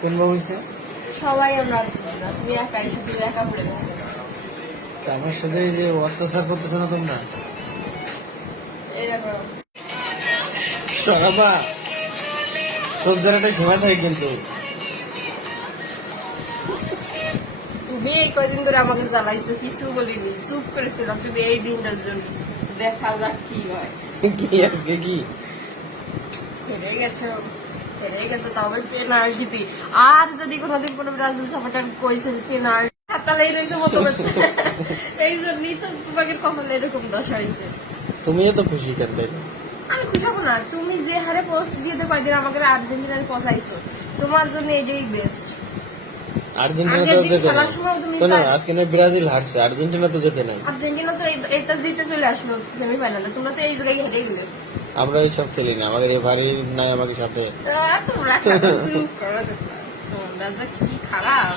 কোন বাবু হয়েছে? সবাই আমরা আছি না, তুমি একাই শুধু একা পড়ে গেছো। আমার সাথে এই যে অত্যাচার করতেছো না তোমরা? এই দেখো বাবা সজ্জার একটা সীমা থাকে কিন্তু। তুমি এই কয়দিন ধরে আমাকে জ্বালাইছো, কিছু বলিনি, চুপ করেছিলাম তুমি এই দিনটার জন্য। দেখা যাক কি হয়। কি আজকে কি হেরে গেছো, হেরে গেছো, তবে পেনাল্টি। আর যদি কোনোদিন কোনো ব্রাজিল সাপোর্টার কইছে পেনাল্টি হাতালেই রয়েছে মতো এই জন্যই তো তোমাকে কপালে এরকম দশা হয়েছে। তুমিও তো খুশি কেন তাই? আমি খুশি হবো না? তুমি যে হারে পোস্ট দিয়ে কয়েকদিন আমাকে আর্জেন্টিনায় পচাইছো, তোমার জন্য এটাই বেস্ট। আর্জেন্টিনা তো যেতে নাই, আজকে না ব্রাজিল হারছে, আর্জেন্টিনা তো যেতে নাই। আর্জেন্টিনা তো এটা জিতে চলে আসলো সেমিফাইনালে, তোমরা তো এই জায়গায় হেরে গেলে। আমরা এইসব খেলি না, আমাদের এবারে নাই আমাকে সাথে। তোমরা চুপ করো, তোমরা যে কি খারাপ।